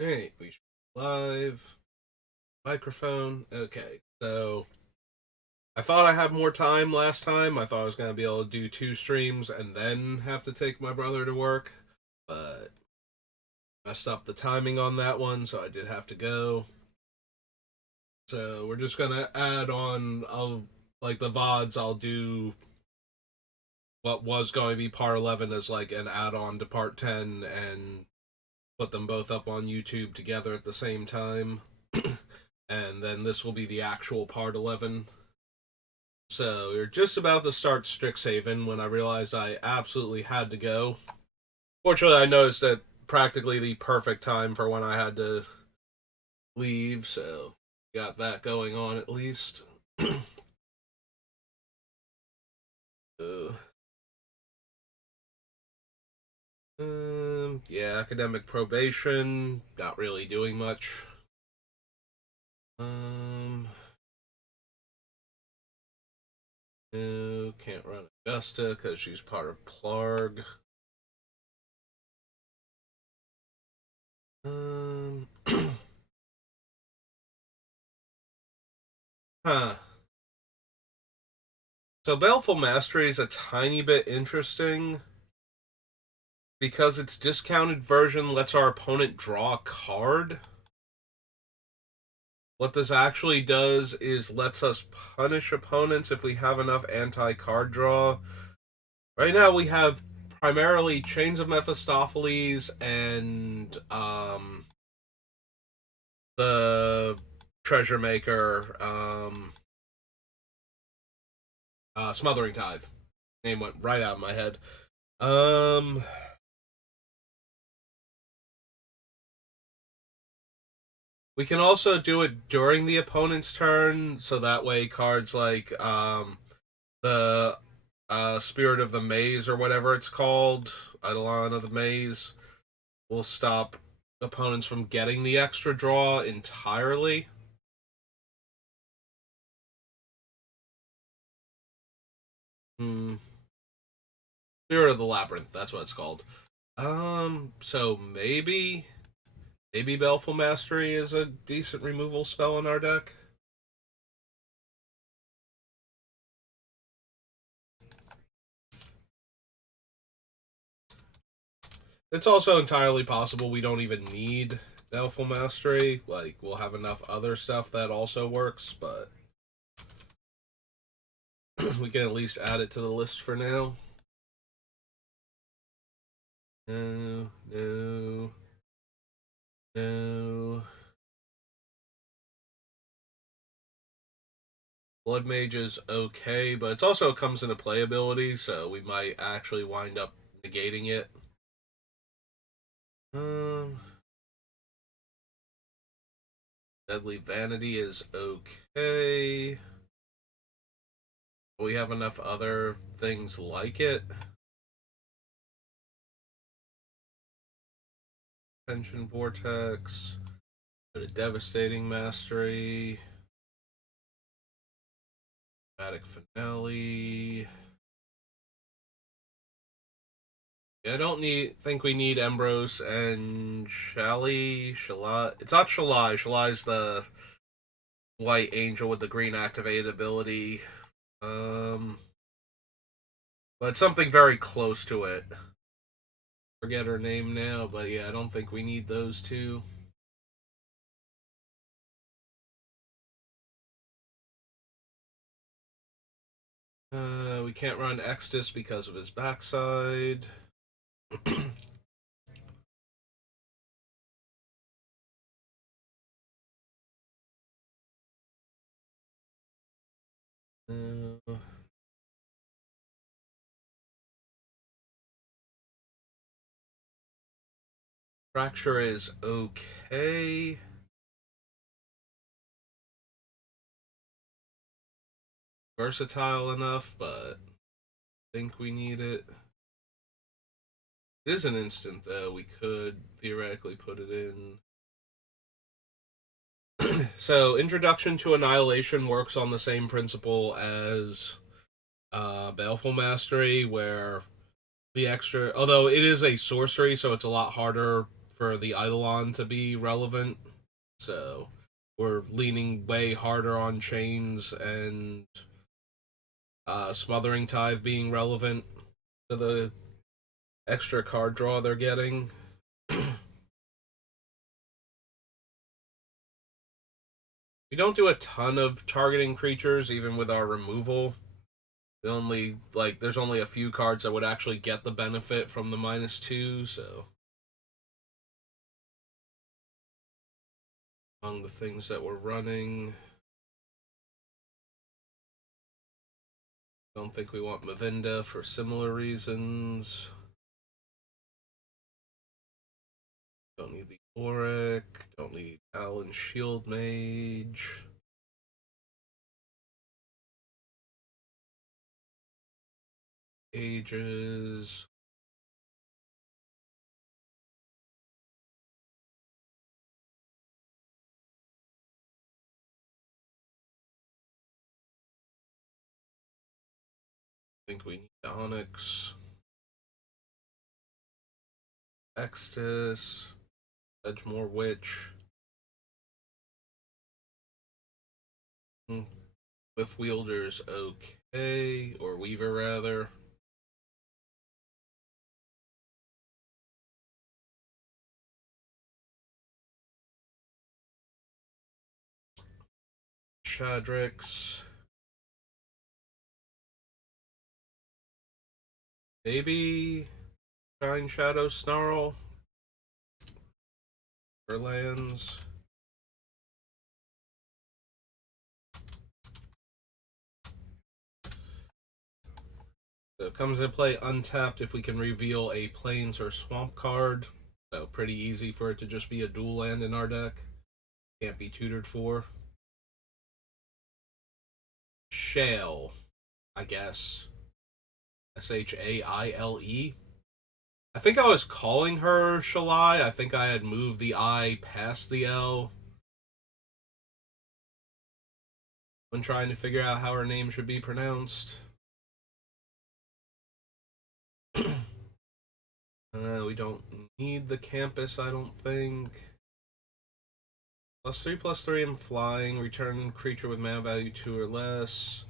Alright, we should live. Microphone. Okay, so I thought I had more time last time. I thought I was going to be able to do 2 streams and then have to take my brother to work, but messed up the timing on that one, so I did have to go. So we're just going to add on, like the VODs, I'll do what was going to be part 11 as like an add-on to part 10 and put them both up on YouTube together at the same time. And then this will be the actual part 11. So we are just about to start Strixhaven when I realized I absolutely had to go. Fortunately, I noticed that practically the perfect time for when I had to leave, so got that going on at least. uh, yeah, academic probation, not really doing much. No, can't run Augusta because she's part of Plarg. Huh. So Baleful Mastery is a tiny bit interesting because its discounted version lets our opponent draw a card. What this actually does is lets us punish opponents if we have enough anti-card draw. Right now we have primarily Chains of Mephistopheles and the Treasure Maker, Smothering Tithe. Name went right out of my head. We can also do it during the opponent's turn, so that way cards like the Spirit of the Maze or whatever it's called, Eidolon of the Maze, will stop opponents from getting the extra draw entirely. Spirit of the Labyrinth, that's what it's called. So maybe Baleful Mastery is a decent removal spell in our deck. It's also entirely possible we don't even need Baleful Mastery. Like, we'll have enough other stuff that also works, but we can at least add it to the list for now. No, no, no. Blood Mage is okay, but it also comes into playability, so we might actually wind up negating it. Um, Deadly Vanity is okay. We have enough other things like it. Tension Vortex, a Devastating Mastery, Dramatic Finale. Yeah, I don't think we need Embros and Shalai. It's not Shalai. Shalai's the white angel with the green activated ability. But something very close to it. Forget her name now, but yeah, I don't think we need those two. We can't run Extus because of his backside. uh, Fracture is okay. Versatile enough, but I think we need it. It is an instant, though. We could theoretically put it in. So, Introduction to Annihilation works on the same principle as Baleful Mastery, where the extra, although it is a sorcery, so it's a lot harder for the Eidolon to be relevant. So we're leaning way harder on chains and Smothering Tithe being relevant to the extra card draw they're getting. We don't do a ton of targeting creatures, even with our removal. There's only a few cards that would actually get the benefit from the -2, so among the things that we're running, don't think we want Mavinda for similar reasons. Don't need the Auric, don't need Alan Shield Mage. Ages. I think we need Onyx. Extus. Edgemore Witch. Cliff Wielder's okay, or Weaver rather. Shadrix. Maybe Shine Shadow Snarl for lands. So it comes into play untapped if we can reveal a Plains or Swamp card. So pretty easy for it to just be a dual land in our deck. Can't be tutored for. Shale, I guess. Shaile. I think I was calling her Shalai. I think I had moved the I past the L when trying to figure out how her name should be pronounced. We don't need the campus, I don't think. +3/+3 and flying. Return creature with mana value 2 or less.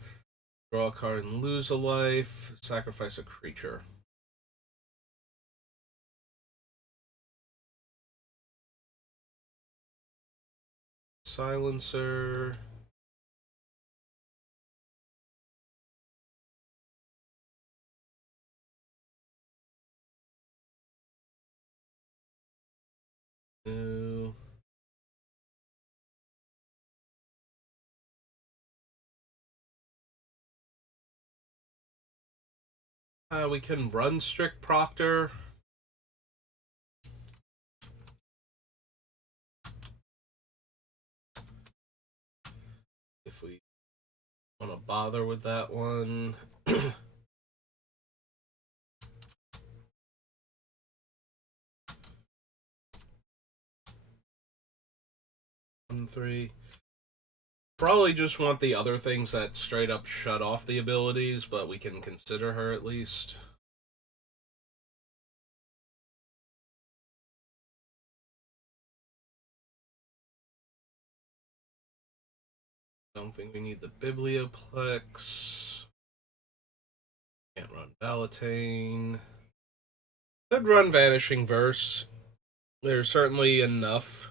Draw a card and lose a life. Sacrifice a creature. Silencer. No. We can run Strict Proctor. If we want to bother with that one. 1-3. Probably just want the other things that straight up shut off the abilities, but we can consider her at least. Don't think we need the Biblioplex. Can't run Valentine. Could run Vanishing Verse. There's certainly enough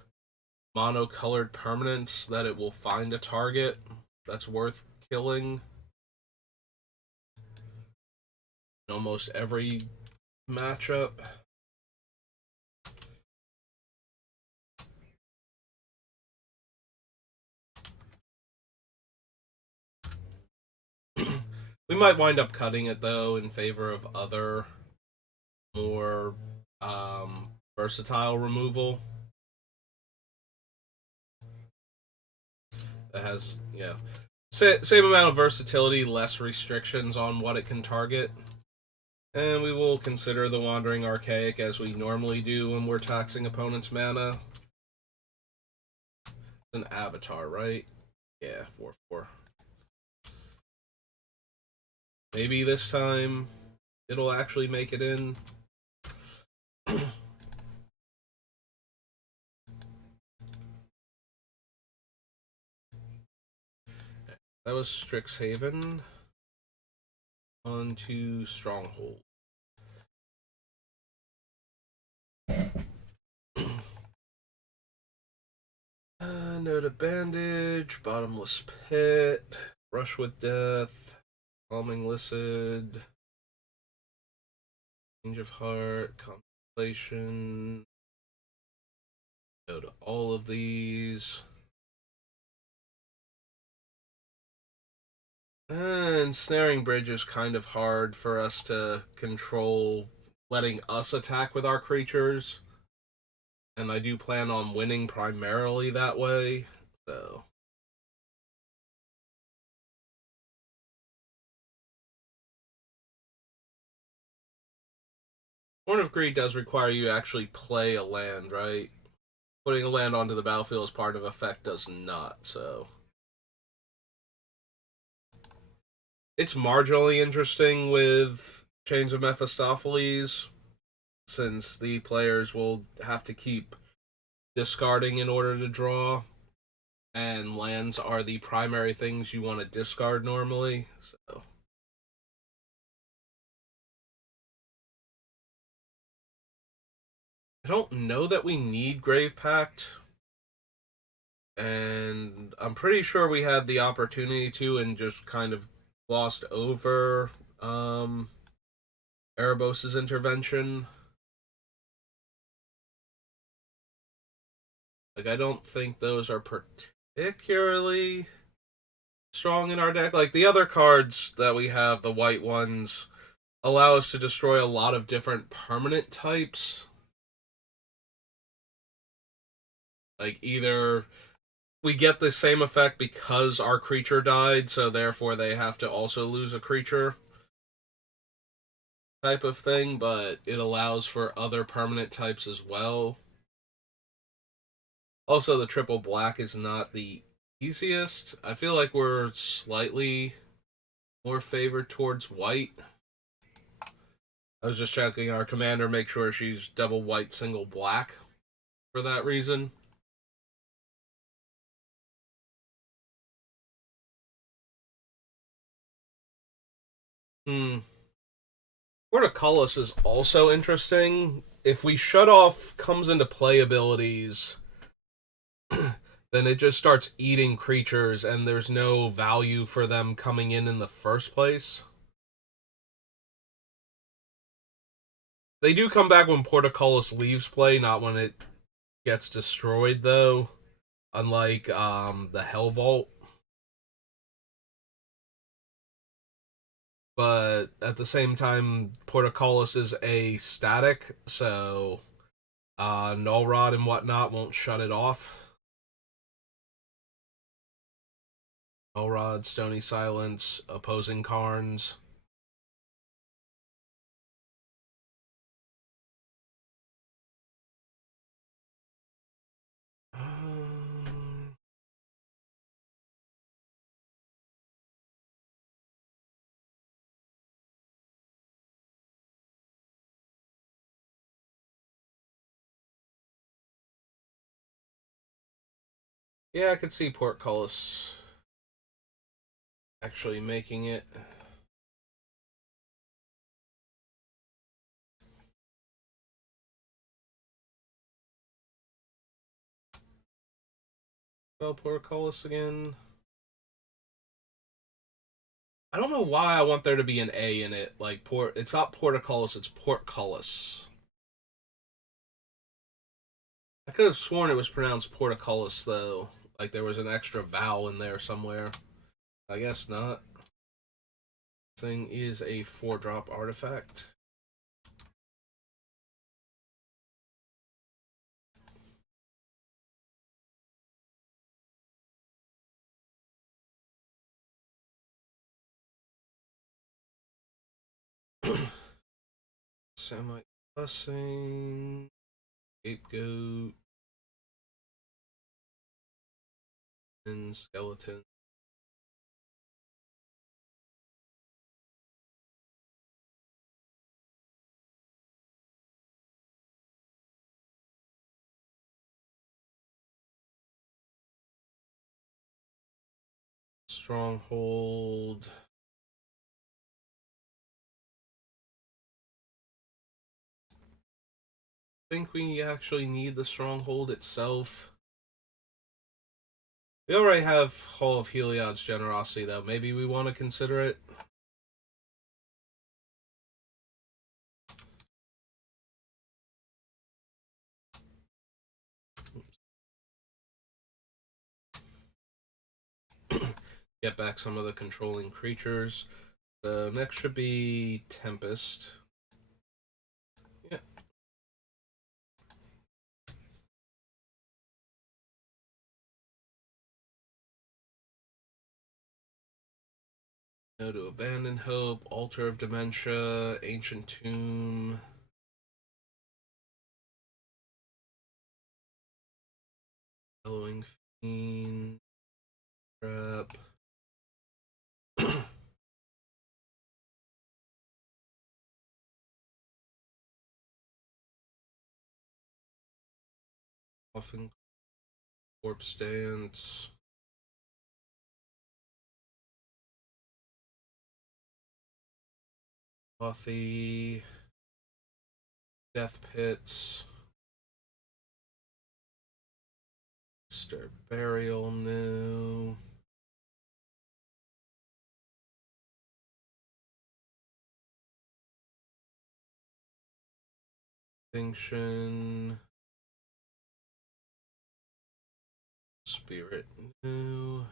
monocolored permanents that it will find a target that's worth killing in almost every matchup. We might wind up cutting it though in favor of other more versatile removal that has, same amount of versatility, less restrictions on what it can target. And we will consider the Wandering Archaic as we normally do when we're taxing opponent's mana. An Avatar, right? Yeah, 4/4. Maybe this time it'll actually make it in. That was Strixhaven. On to Stronghold. Note of Bandage, Bottomless Pit, Rush with Death, Calming Lissid, Change of Heart, Contemplation. Go to all of these. And Snaring Bridge is kind of hard for us to control, letting us attack with our creatures. And I do plan on winning primarily that way, so. Horn of Greed does require you to actually play a land, right? Putting a land onto the battlefield as part of effect does not, so. It's marginally interesting with Chains of Mephistopheles, since the players will have to keep discarding in order to draw, and lands are the primary things you want to discard normally, so. I don't know that we need Grave Pact, and I'm pretty sure we had the opportunity to and just kind of glossed over Erebos' intervention. Like, I don't think those are particularly strong in our deck. Like, the other cards that we have, the white ones, allow us to destroy a lot of different permanent types. Like, either we get the same effect because our creature died, so therefore they have to also lose a creature type of thing, but it allows for other permanent types as well. Also, the triple black is not the easiest. I feel like we're slightly more favored towards white. I was just checking our commander, make sure she's double white, single black for that reason. Hmm. Portcullis is also interesting. If we shut off comes into play abilities, then it just starts eating creatures and there's no value for them coming in the first place. They do come back when Portcullis leaves play, not when it gets destroyed, though. Unlike the Hell Vault. But at the same time, Portcullis is a static, so Null Rod and whatnot won't shut it off. Null Rod, Stony Silence, Opposing Karns. Yeah, I could see Portcullis actually making it. Spell Portcullis again. I don't know why I want there to be an A in it. Like it's not Portcullis, it's Portcullis. I could have sworn it was pronounced Portcullis though. Like there was an extra vowel in there somewhere. I guess not. This thing is a 4-drop artifact. Semite Blessing. Scapegoat. And Skeleton. Stronghold. I think we actually need the Stronghold itself. We already have Hall of Heliod's Generosity, though. Maybe we want to consider it. Get back some of the controlling creatures. The next should be Tempest. Yeah. No to Abandon Hope, Altar of Dementia, Ancient Tomb. Bellowing Fiend. Trap. Often Corpse Dance. Buffy. Death Pits. Stir Burial New. Extinction. Spirit New.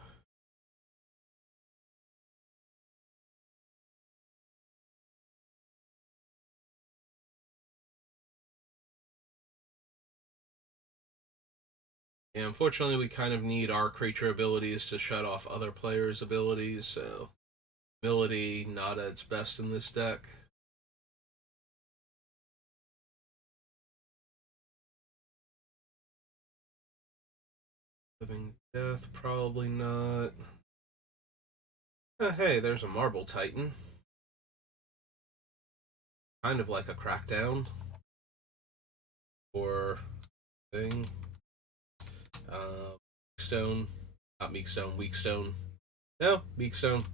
Yeah, unfortunately, we kind of need our creature abilities to shut off other players' abilities, so ability not at its best in this deck. Living Death, probably not. Hey, there's a Marble Titan. Kind of like a Crackdown. Or thing. Stone. Not Meekstone, Weakstone. No, Meekstone.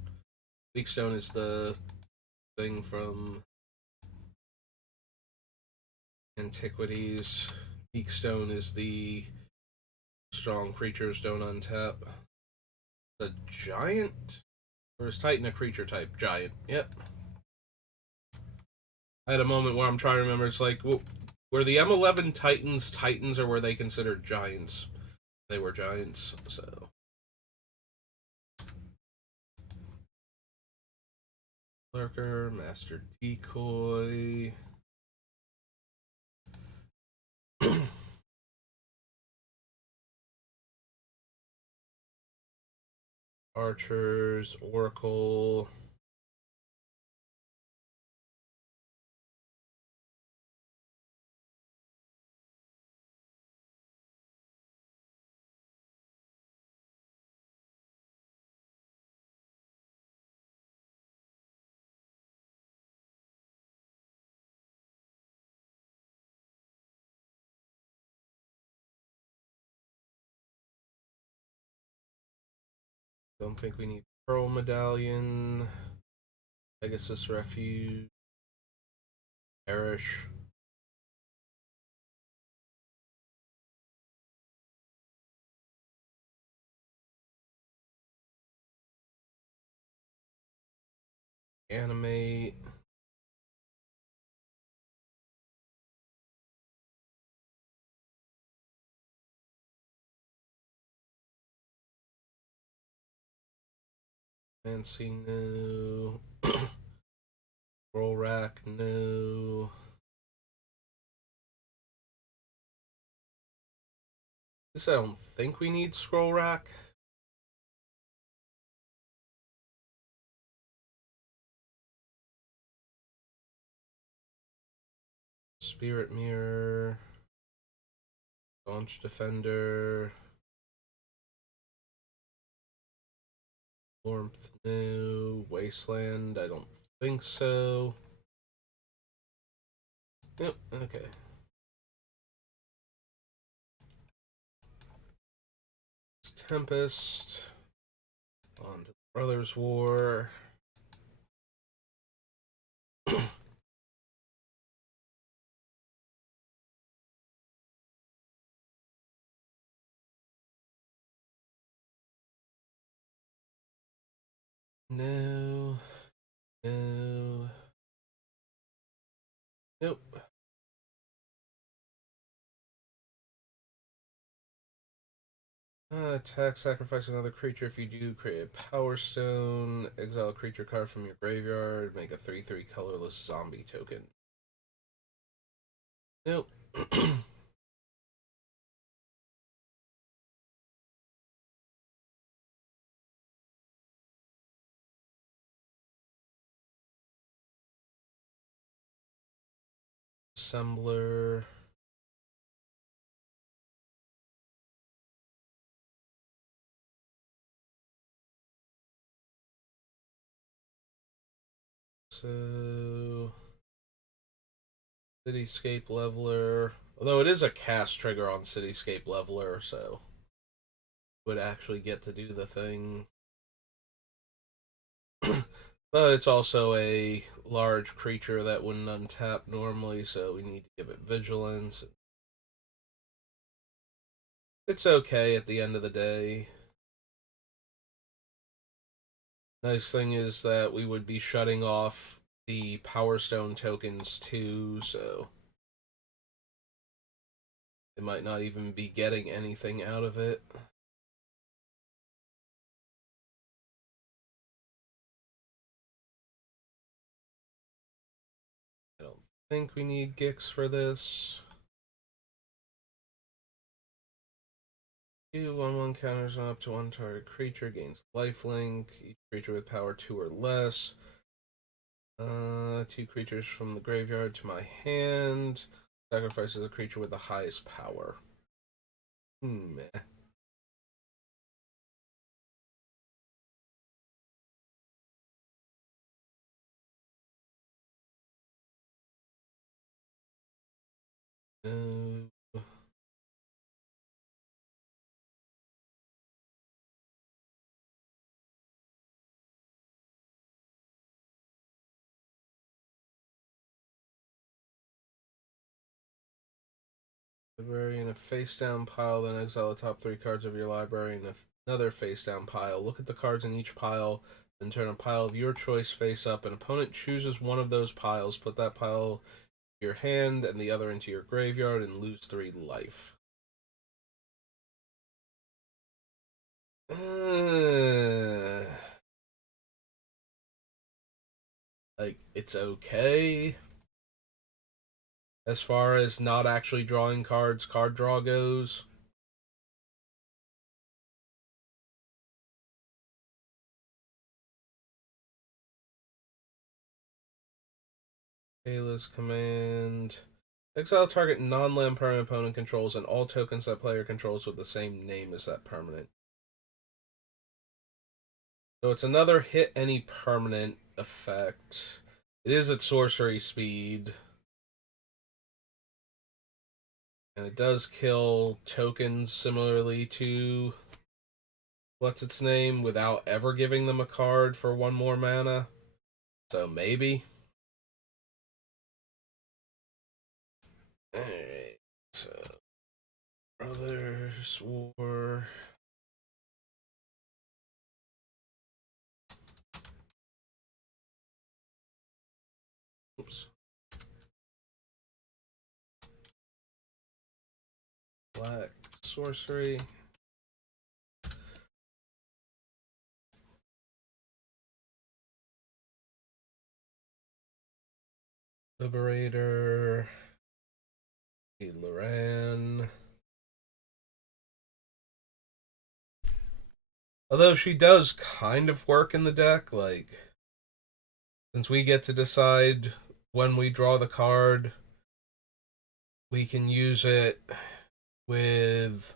Weakstone is the thing from Antiquities. Meekstone is the strong creatures don't untap. The giant? Or is Titan a creature type? Giant. Yep. I had a moment where I'm trying to remember. It's like, well, were the M11 Titans Titans or were they considered giants? They were giants, so. Lurker, Master Decoy. Archers, Oracle. Don't think we need Pearl Medallion. Pegasus Refuge. Perish. Animate. Fancy no. Roll Rack no. At least I don't think we need Scroll Rack. Spirit Mirror. Launch Defender. Warmth no. Wasteland, I don't think so. Yep, okay. Tempest. On to the Brothers War. No. No. Nope. Attack, sacrifice another creature. If you do, create a Power Stone. Exile a creature card from your graveyard. Make a 3/3 colorless zombie token. Nope. Assembler. So, Cityscape Leveler. Although it is a cast trigger on Cityscape Leveler, so would actually get to do the thing. But it's also a large creature that wouldn't untap normally, so we need to give it vigilance. It's okay at the end of the day. Nice thing is that we would be shutting off the Power Stone tokens too, so it might not even be getting anything out of it. I don't think we need Gix for this. 2/1/1 counters on up to one target creature, gains lifelink. Each creature with power 2 or less. 2 creatures from the graveyard to my hand. Sacrifices a creature with the highest power. Meh. Uh, Library in a face down pile, then exile the top 3 cards of your library in another face down pile. Look at the cards in each pile, then turn a pile of your choice face up. An opponent chooses one of those piles, put that pile in your hand and the other into your graveyard, and lose 3 life. Like, it's okay. As far as not actually drawing cards, card draw goes. Kayla's command. Exile target non-land permanent opponent controls and all tokens that player controls with the same name as that permanent. So it's another hit any permanent effect. It is at sorcery speed. And it does kill tokens similarly to what's its name without ever giving them a card for 1 more mana. So maybe. Alright. So Brothers War. Oops. Black sorcery. Liberator. Loran. Although she does kind of work in the deck, like, since we get to decide when we draw the card, we can use it with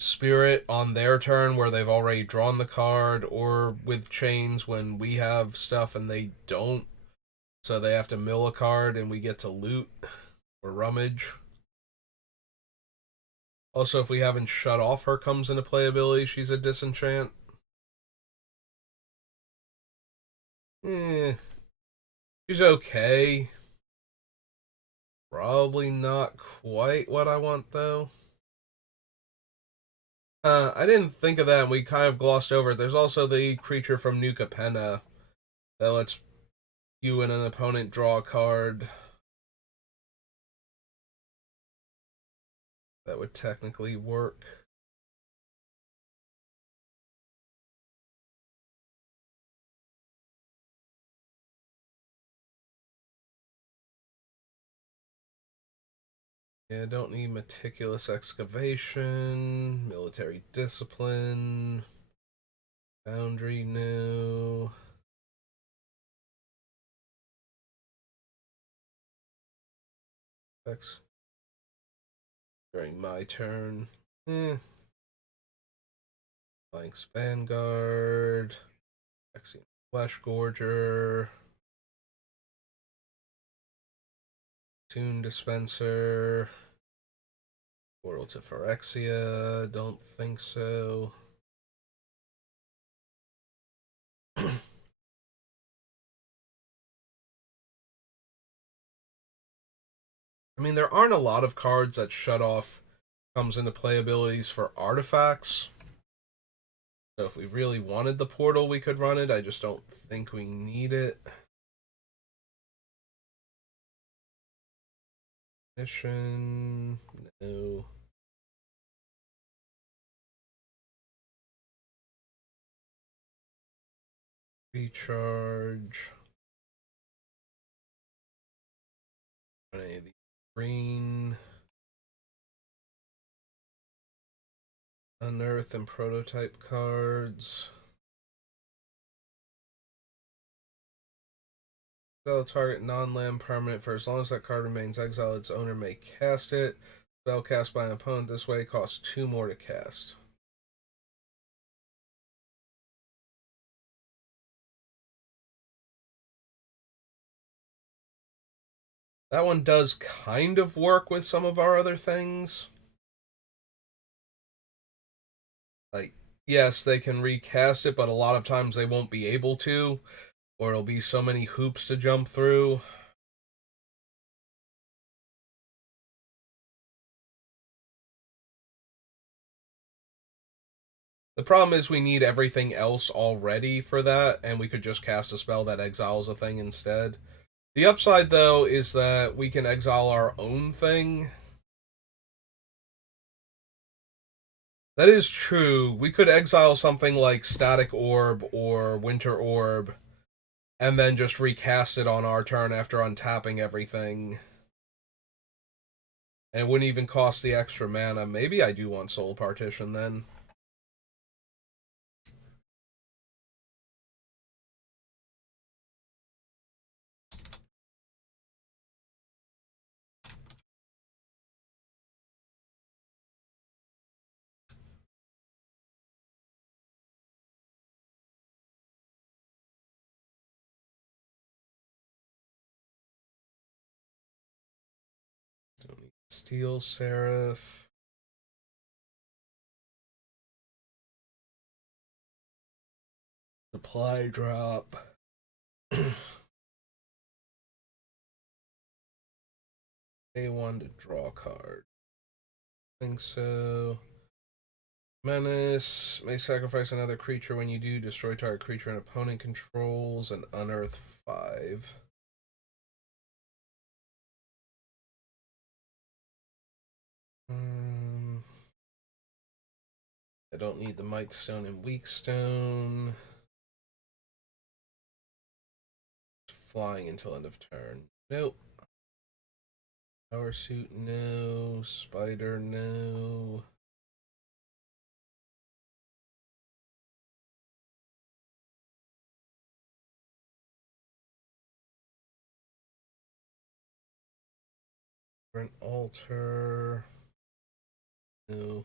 Spirit on their turn where they've already drawn the card, or with Chains when we have stuff and they don't. So they have to mill a card and we get to loot or rummage. Also, if we haven't shut off her comes into playability, she's a disenchant. Eh, she's okay. Probably not quite what I want, though. I didn't think of that, and we kind of glossed over it. There's also the creature from New Capenna that lets you and an opponent draw a card. That would technically work. Yeah, don't need meticulous excavation, military discipline, boundary, no. X during my turn. Eh. Blanks Vanguard, Vaccine Flesh Gorger, Tune Dispenser, Portal to Phyrexia, don't think so. I mean, there aren't a lot of cards that shut off comes into play abilities for artifacts. So if we really wanted the portal, we could run it. I just don't think we need it. Mission, no. Recharge. Any of the green. Unearth and prototype cards. Exile target non-land permanent for as long as that card remains exiled. Its owner may cast it. Spell cast by an opponent this way costs 2 more to cast. That one does kind of work with some of our other things. Like, yes, they can recast it, but a lot of times they won't be able to, or it'll be so many hoops to jump through. The problem is we need everything else already for that, and we could just cast a spell that exiles a thing instead. The upside, though, is that we can exile our own thing. That is true. We could exile something like Static Orb or Winter Orb, and then just recast it on our turn after untapping everything. And it wouldn't even cost the extra mana. Maybe I do want Soul Partition then. Steel Seraph. Supply drop. A1 to draw a card. I think so. Menace. May sacrifice another creature when you do. Destroy target creature an opponent controls and unearth 5. I don't need the Might Stone and Weak Stone. Flying until end of turn. Nope. Power Suit, no. Spider, no. Brent Altar. No.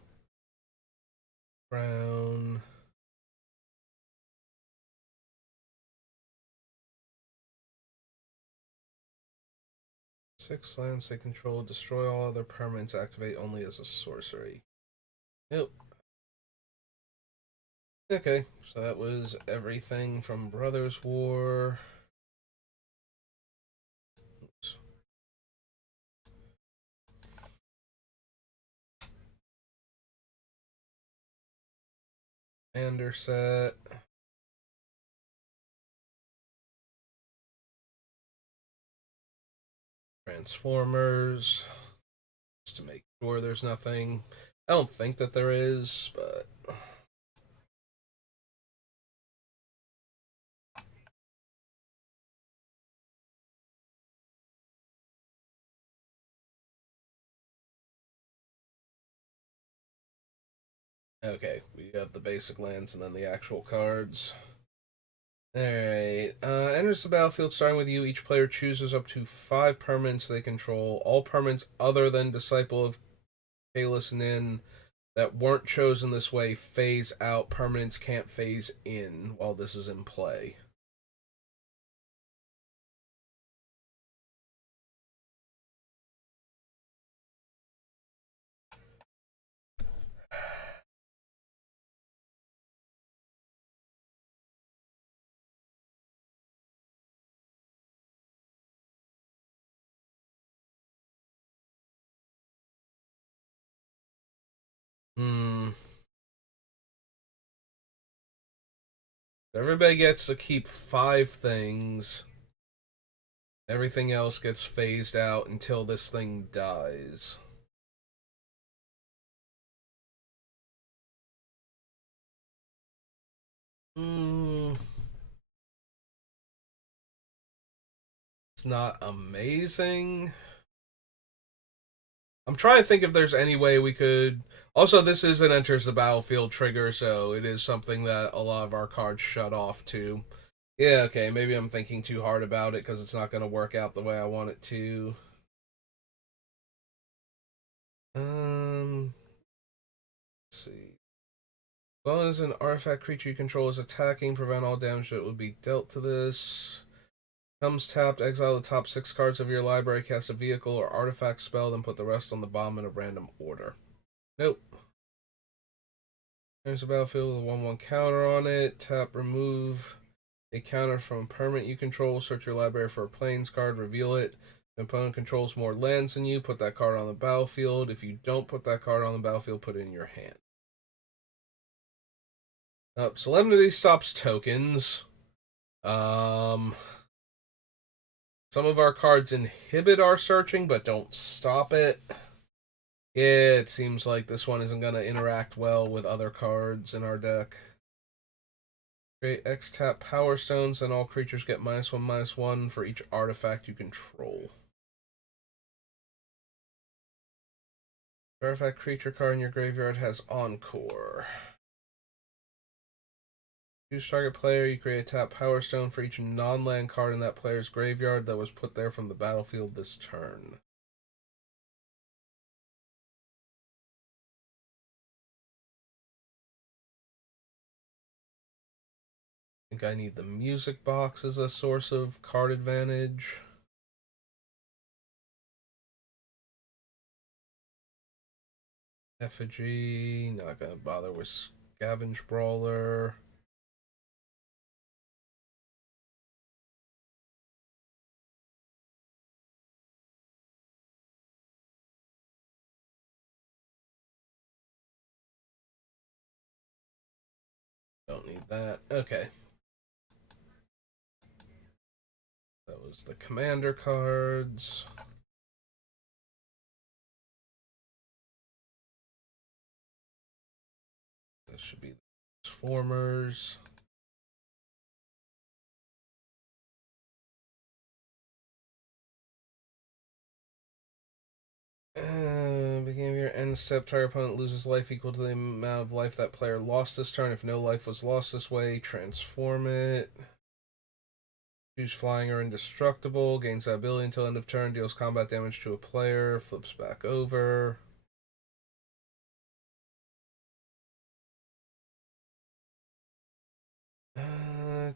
Crown. Six lands they control. Destroy all other permanents. Activate only as a sorcery. Nope. Okay, so that was everything from Brothers War. Oops. Commander set. Transformers. Just to make sure there's nothing. I don't think that there is, but. Okay, we have the basic lands and then the actual cards. Alright, enters the battlefield starting with you. Each player chooses up to 5 permanents they control. All permanents other than Disciple of Kalis Nin that weren't chosen this way phase out. Permanents can't phase in while this is in play. Hmm. Everybody gets to keep 5 things. Everything else gets phased out until this thing dies. Hmm. It's not amazing. I'm trying to think if there's any way we could. Also, this is an enters the battlefield trigger, so it is something that a lot of our cards shut off to. Yeah, okay, maybe I'm thinking too hard about it because it's not going to work out the way I want it to. Let's see. As long as an artifact creature you control is attacking, prevent all damage that would be dealt to this. Comes tapped, exile the top 6 cards of your library, cast a vehicle or artifact spell, then put the rest on the bottom in a random order. Nope. There's a battlefield with a 1/1 counter on it. Tap, remove a counter from a permanent you control. Search your library for a plains card, reveal it. If an opponent controls more lands than you, put that card on the battlefield. If you don't put that card on the battlefield, put it in your hand. Solemnity stops tokens. Um, some of our cards inhibit our searching, but don't stop it. Yeah, it seems like this one isn't going to interact well with other cards in our deck. Create X tap Power Stones, and all creatures get -1/-1 for each artifact you control. Artifact creature card in your graveyard has Encore. Choose target player, you create a tap Power Stone for each non-land card in that player's graveyard that was put there from the battlefield this turn. I think I need the music box as a source of card advantage. Effigy, not gonna bother with Scavenge Brawler. Don't need that. Okay. That was the commander cards. This should be the Transformers. Beginning of your end step, target opponent loses life equal to the amount of life that player lost this turn. If no life was lost this way, transform it. Choose flying or indestructible. Gains that ability until end of turn. Deals combat damage to a player. Flips back over.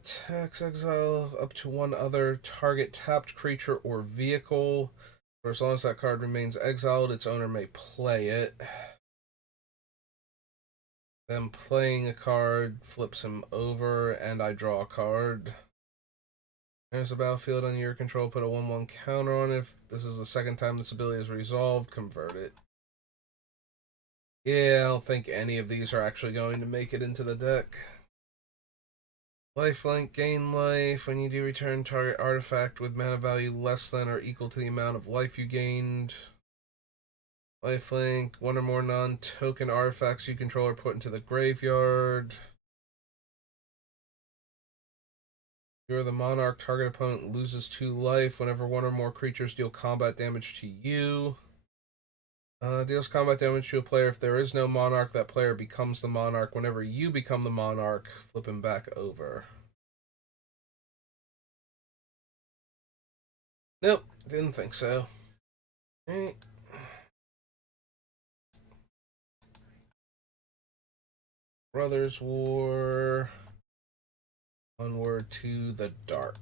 Tax exile up to one other target tapped creature or vehicle. For as long as that card remains exiled, its owner may play it. Then playing a card flips him over, and I draw a card. There's a battlefield on your control, put a 1/1 counter on it. If this is the second time this ability is resolved, convert it. Yeah, I don't think any of these are actually going to make it into the deck. Lifelink, gain life. When you do return target artifact with mana value less than or equal to the amount of life you gained. Lifelink, one or more non-token artifacts you control are put into the graveyard. You're the monarch, target opponent loses 2 life whenever one or more creatures deal combat damage to you. Deals combat damage to a player. If there is no monarch, that player becomes the monarch. Whenever you become the monarch, flip him back over. Nope, didn't think so. Alright. Brothers War. Onward to the dark.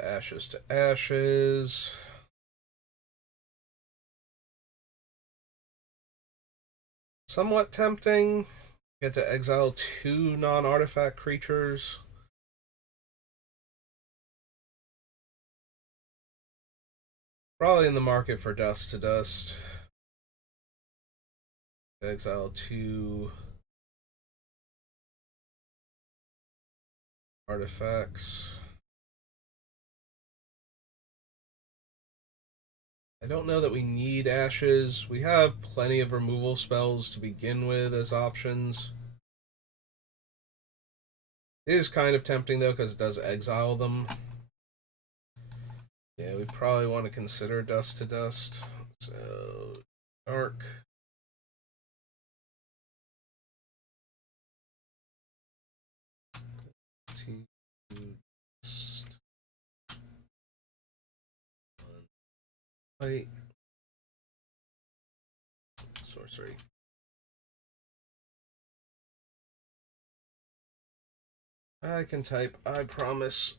Ashes to ashes. Somewhat tempting. Get to exile 2 non-artifact creatures. Probably in the market for Dust to Dust. Exile 2 artifacts. I don't know that we need ashes. We have plenty of removal spells to begin with as options. It is kind of tempting though because it does exile them. Yeah, we probably want to consider Dust to Dust. So, dark. Light. Sorcery. I can type, I promise.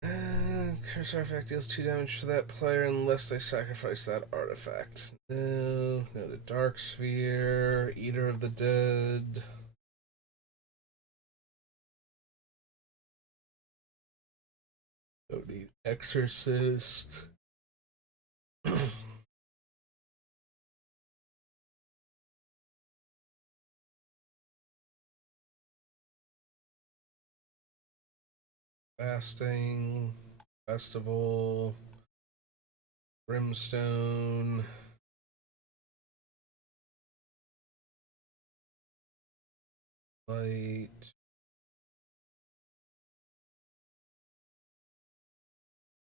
Curse artifact deals 2 damage to that player unless they sacrifice that artifact. No, the Dark Sphere, Eater of the Dead. Don't need Exorcist. Fasting, Festival, Brimstone. Light.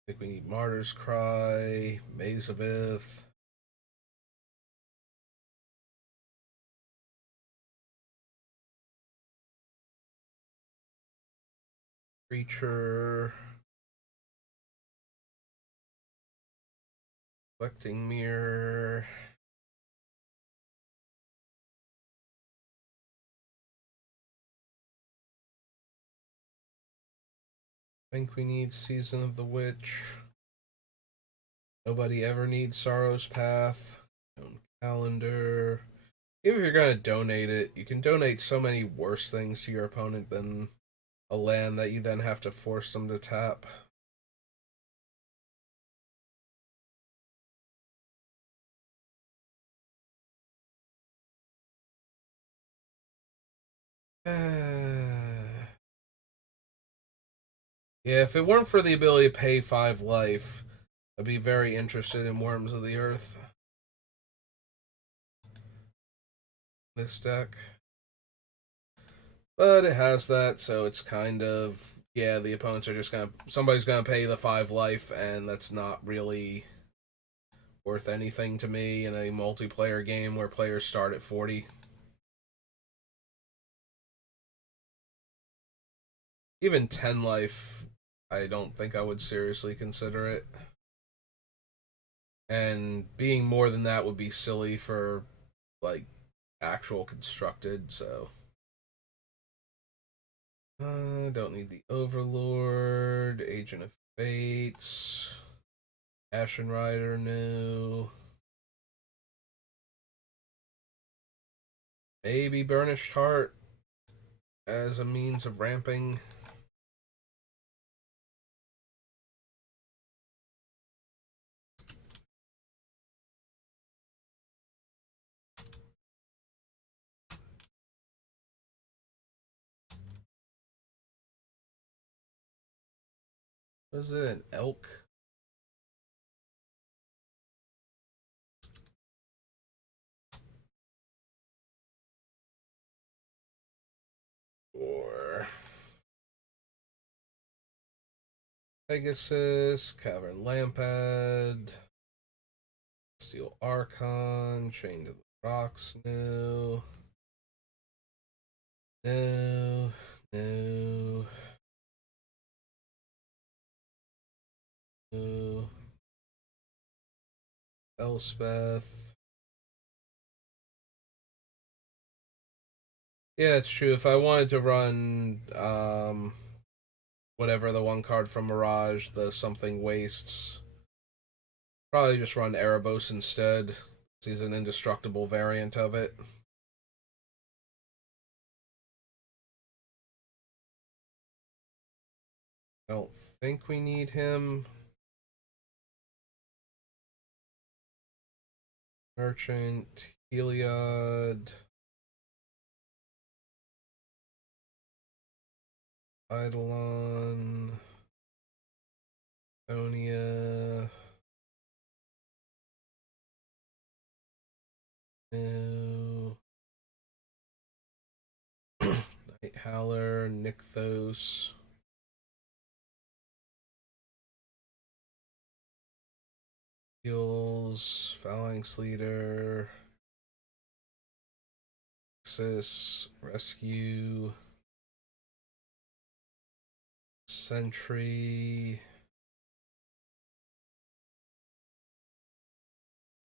I think we need Martyr's Cry, Maze of Ith. Creature. Reflecting Mirror. I think we need Season of the Witch. Nobody ever needs Sorrow's Path. Calendar. Even if you're going to donate it, you can donate so many worse things to your opponent than a land that you then have to force them to tap. Yeah, if it weren't for the ability to pay 5 life, I'd be very interested in Worms of the Earth. This deck. But it has that, so it's kind of, yeah, the opponents are just gonna, somebody's gonna pay the 5 life, and that's not really worth anything to me in a multiplayer game where players start at 40. Even 10 life, I don't think I would seriously consider it. And being more than that would be silly for, like, actual constructed, so. Don't need the Overlord. Agent of Fates. Ashen Rider, no. Maybe Burnished Heart as a means of ramping. Was it an elk? Or Pegasus, Cavern Lampad, Steel Archon, Chain to the Rocks, no. No, no, no. Elspeth. Yeah, it's true. If I wanted to run whatever the one card from Mirage, the something wastes, probably just run Erebos instead. He's an indestructible variant of it. I don't think we need him. Merchant, Heliod, Eidolon, Onia, no. Night Howler, Nykthos. Heals, Phalanx Leader, Nexus, Rescue, Sentry,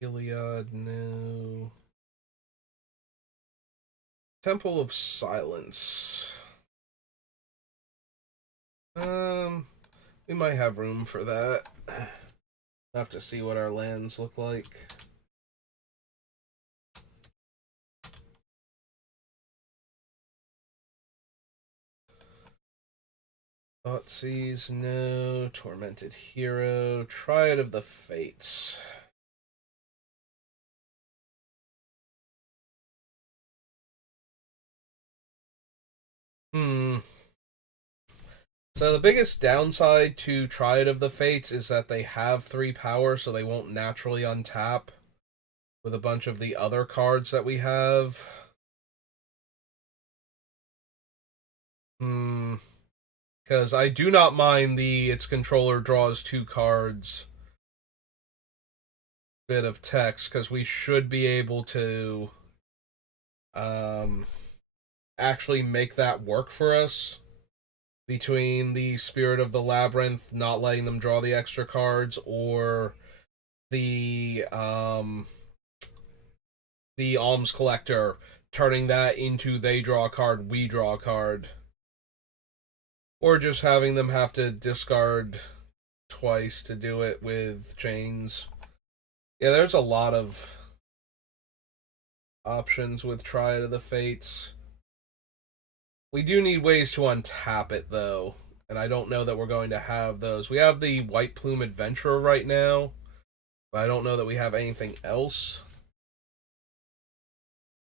Heliod, no. Temple of Silence. We might have room for that. Have to see what our lands look like. Thoughtseize, no. Tormented Hero. Triad of the Fates. So the biggest downside to Triad of the Fates is that they have 3 power, so they won't naturally untap with a bunch of the other cards that we have. Because I do not mind its controller draws 2 cards bit of text, because we should be able to actually make that work for us. Between the Spirit of the Labyrinth not letting them draw the extra cards, or the Alms Collector turning that into they draw a card, we draw a card. Or just having them have to discard twice to do it with chains. Yeah, there's a lot of options with Triad of the Fates. We do need ways to untap it, though, and I don't know that we're going to have those. We have the White Plume Adventurer right now, but I don't know that we have anything else.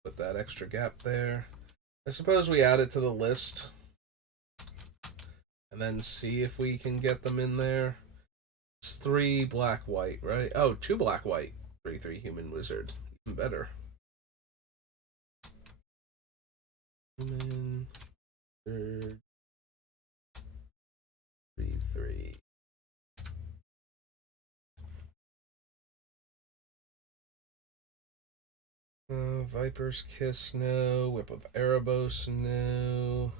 Put that extra gap there. I suppose we add it to the list and then see if we can get them in there. It's 3 black-white, right? Oh, 2 black-white. 3/3 human wizard. Even better. Human wizard. 3/3. Viper's Kiss, no. Whip of Erebos, no.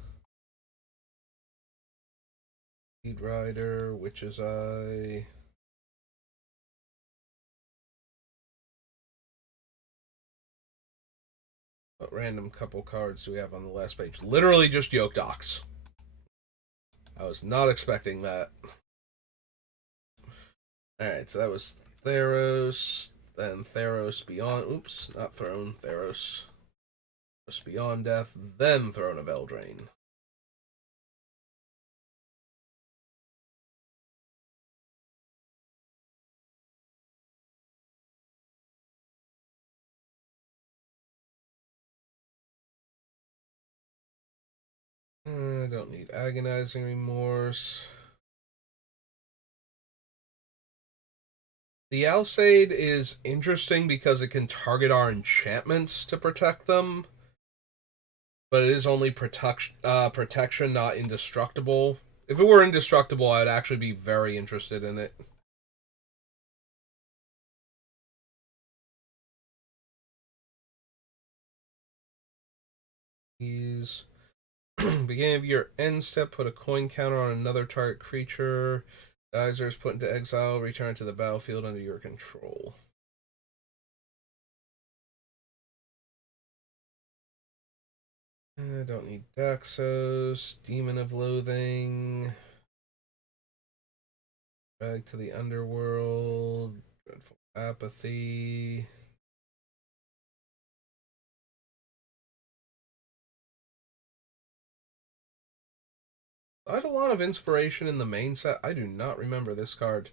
Speed Rider, Witch's Eye. What random couple cards do we have on the last page? Literally just Yoke Docs. I was not expecting that. Alright, so that was Theros, then Theros Beyond. Oops, not Throne, Theros. Theros Beyond Death, then Throne of Eldraine. I don't need Agonizing Remorse. The Alseid is interesting because it can target our enchantments to protect them, but it is only protection, not indestructible. If it were indestructible, I'd actually be very interested in it. He's beginning of your end step, put a coin counter on another target creature. Geyser is put into exile, return to the battlefield under your control. I don't need Daxos, Demon of Loathing, Back to the Underworld, Dreadful Apathy. I had a lot of inspiration in the main set. I do not remember this card.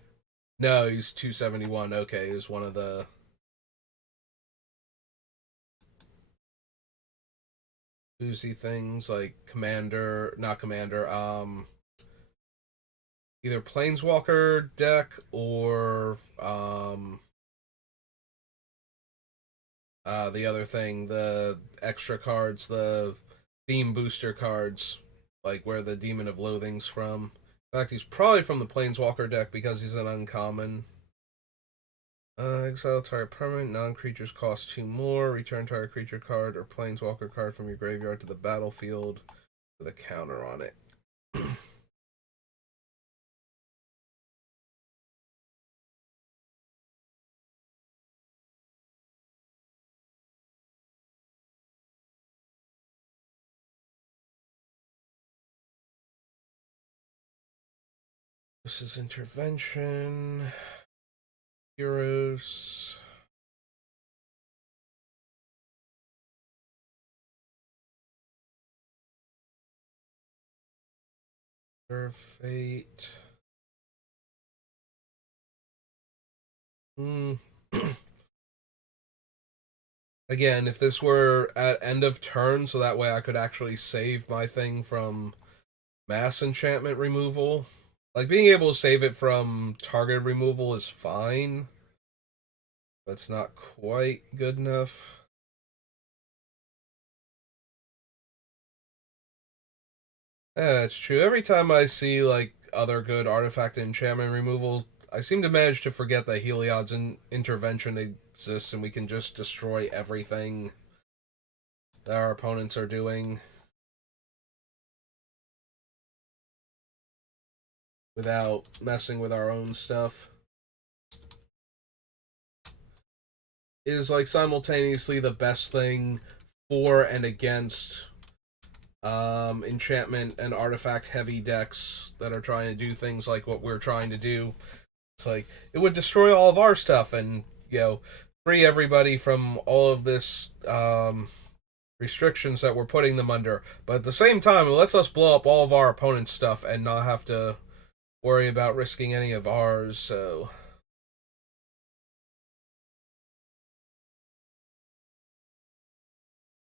No, he's 271. Okay, he's one of the boozy things like Commander, not Commander, either Planeswalker deck or the other thing, the extra cards, the theme booster cards, like where the Demon of Loathing's from. In fact, he's probably from the Planeswalker deck because he's an uncommon. Exile target permanent, non-creatures cost 2 more. Return target creature card or Planeswalker card from your graveyard to the battlefield with a counter on it. This is intervention. Heroes. Serve Fate. Again, if this were at end of turn, so that way I could actually save my thing from mass enchantment removal. Like, being able to save it from target removal is fine, but it's not quite good enough. Yeah, it's true. Every time I see, like, other good artifact enchantment removal, I seem to manage to forget that Heliod's intervention exists and we can just destroy everything that our opponents are doing without messing with our own stuff. It is like simultaneously the best thing for and against enchantment and artifact heavy decks that are trying to do things like what we're trying to do. It's like it would destroy all of our stuff and, free everybody from all of this restrictions that we're putting them under. But at the same time, it lets us blow up all of our opponent's stuff and not have to worry about risking any of ours. So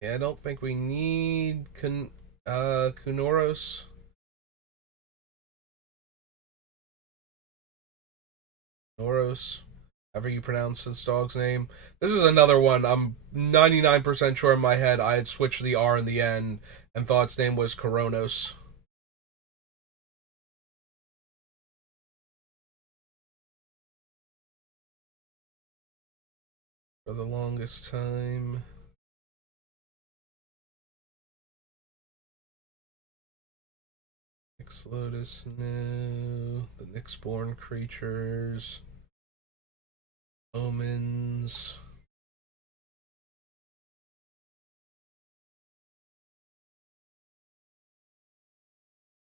yeah, I don't think we need Kunoros. Noros, however you pronounce this dog's name. This is another one. I'm 99% sure in my head I had switched the R in the end and thought its name was Coronos. For the longest time. Nyx Lotus, no. The Nyxborn creatures. Omens.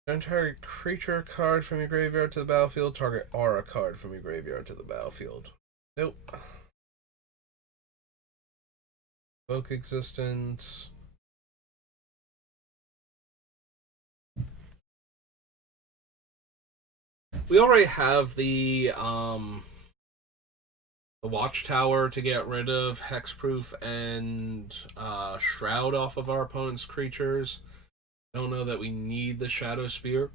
Target creature card from your graveyard to the battlefield. Target aura card from your graveyard to the battlefield. Nope. Evoke existence. We already have the Watchtower to get rid of Hexproof and Shroud off of our opponent's creatures. I don't know that we need the Shadow Spear.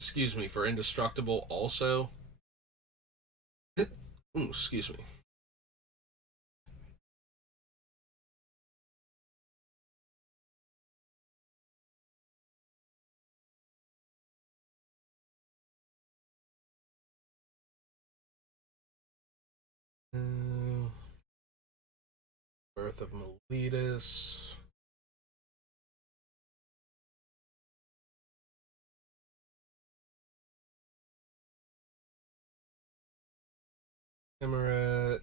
Excuse me, for Indestructible also. Ooh, excuse me. Birth of Meletus. Emirate.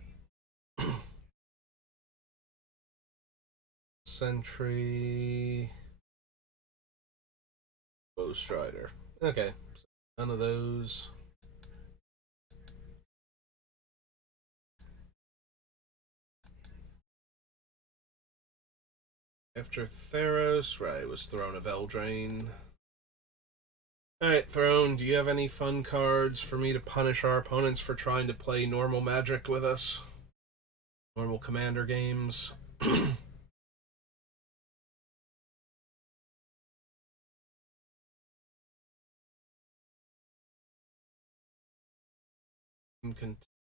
Sentry. Bowstrider. Okay. None of those. After Theros, right, was Throne of Eldraine. Alright, Throne, do you have any fun cards for me to punish our opponents for trying to play normal Magic with us? Normal Commander games?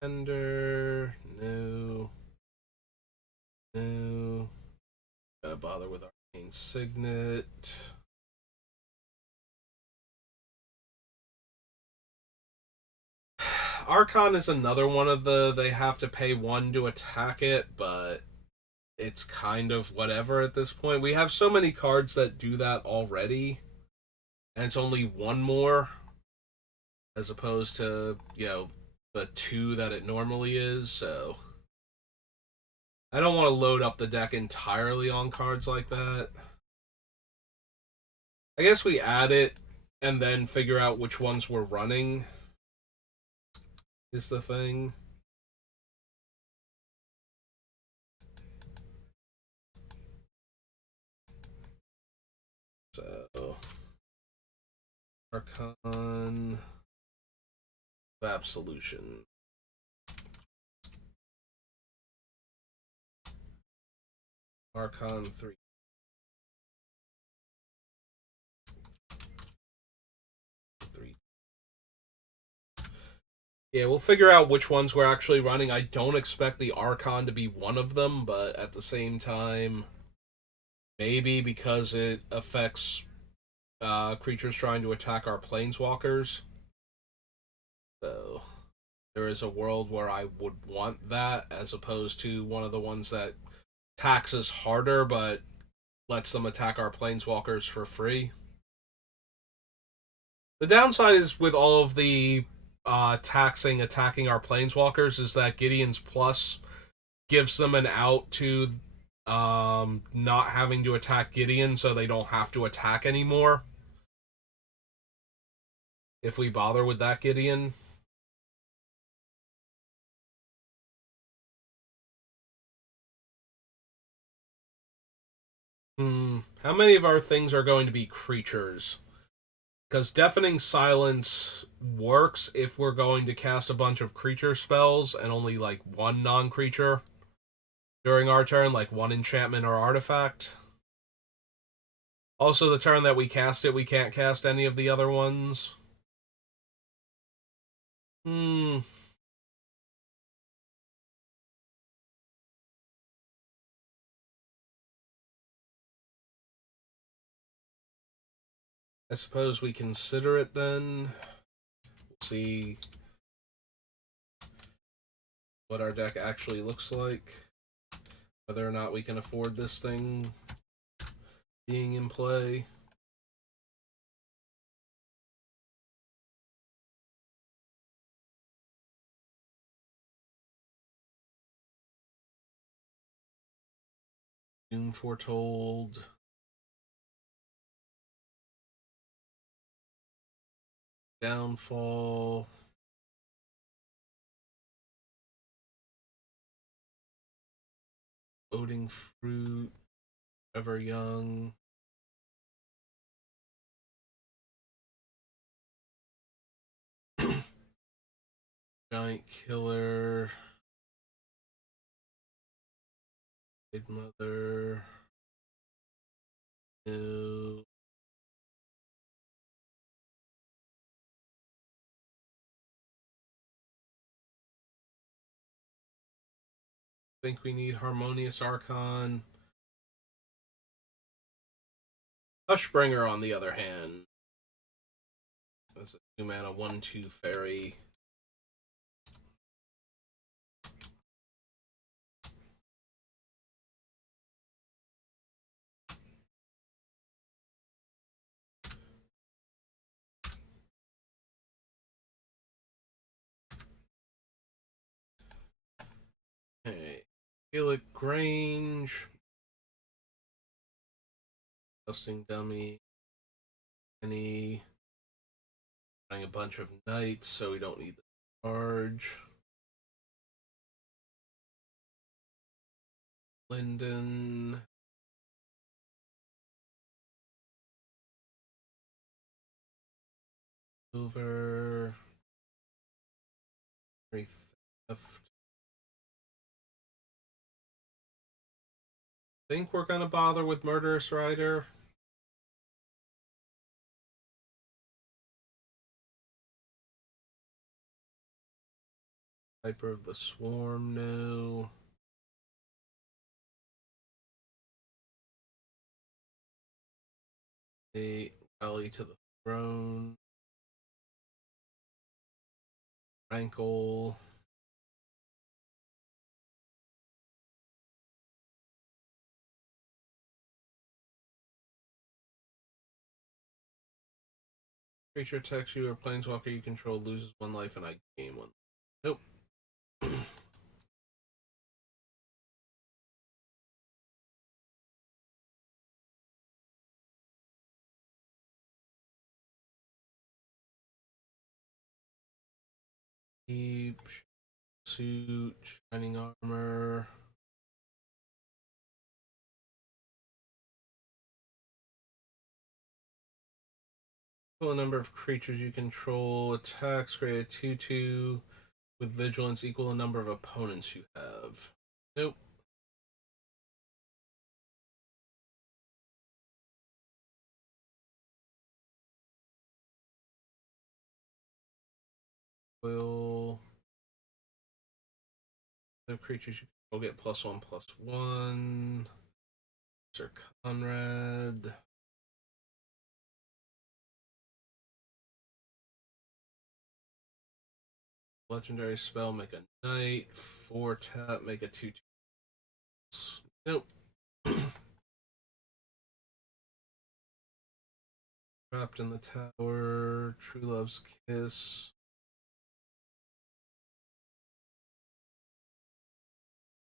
Contender? No. No. Gotta bother with Arcane Signet. Archon is another one of the they have to pay one to attack it, but it's kind of whatever at this point. We have so many cards that do that already, and it's only one more as opposed to, the two that it normally is, so I don't want to load up the deck entirely on cards like that. I guess we add it and then figure out which ones we're running is the thing. So Archon of Absolution. Archon 3. Yeah, we'll figure out which ones we're actually running. I don't expect the Archon to be one of them, but at the same time, maybe because it affects creatures trying to attack our planeswalkers. So there is a world where I would want that as opposed to one of the ones that taxes harder but lets them attack our planeswalkers for free. The downside is with all of the attacking our planeswalkers is that Gideon's Plus gives them an out to not having to attack Gideon so they don't have to attack anymore if we bother with that Gideon. How many of our things are going to be creatures? Because Deafening Silence works if we're going to cast a bunch of creature spells and only like one non-creature during our turn, like one enchantment or artifact. Also, the turn that we cast it, we can't cast any of the other ones. Hmm. I suppose we consider it then. We'll see what our deck actually looks like. Whether or not we can afford this thing being in play. Doom Foretold. Downfall. Floating Fruit. Ever Young. Giant Killer. Big Mother. No. Think we need Harmonious Archon. Hushbringer, on the other hand. That's a 2-mana 1/2 fairy. Okay. Gaelic Grange. Dusting Dummy. Any. Running a bunch of knights, so we don't need the charge. Linden. Over. Theft. Think we're gonna bother with Murderous Rider. Viper of the Swarm, no. A Rally to the Throne. Rankle. Creature attacks you or planeswalker you control loses 1 life and I gain 1. Nope. Deep Suit, Shining Armor. Equal number of creatures you control. Attacks create a 2/2 with vigilance equal the number of opponents you have. Nope. Will the creatures you control get +1/+1. Sir Conrad. Legendary spell, make a knight. 4-tap, make a 2/2. Nope. Trapped in the Tower. True Love's Kiss.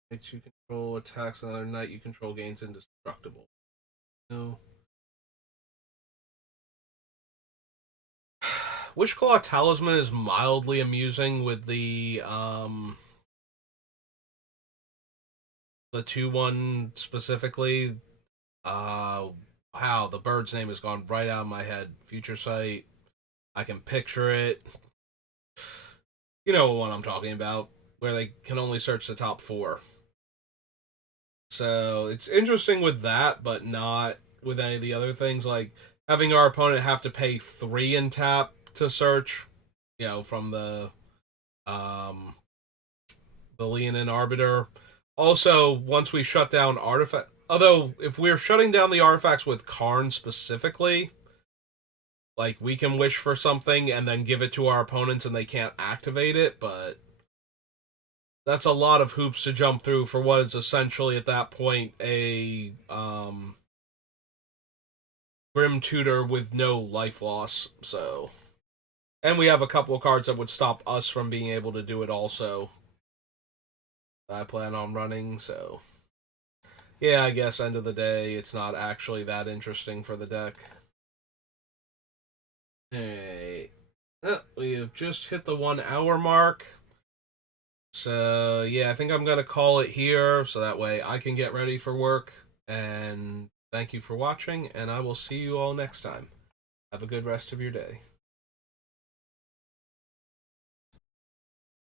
Knight you control attacks another knight you control gains indestructible. No. Wishclaw Talisman is mildly amusing with the 2/1 specifically. Wow, the bird's name has gone right out of my head. Future Sight. I can picture it. You know what I'm talking about, where they can only search the top 4. So it's interesting with that, but not with any of the other things, like having our opponent have to pay 3 in tap to search, from the Leonin Arbiter. Also, once we shut down artifact, although if we're shutting down the artifacts with Karn specifically, like we can wish for something and then give it to our opponents and they can't activate it, but that's a lot of hoops to jump through for what is essentially at that point a Grim Tutor with no life loss. So, and we have a couple of cards that would stop us from being able to do it also. I plan on running, so yeah, I guess end of the day, it's not actually that interesting for the deck. Hey, We have just hit the 1 hour mark. So, yeah, I think I'm going to call it here so that way I can get ready for work. And thank you for watching, and I will see you all next time. Have a good rest of your day.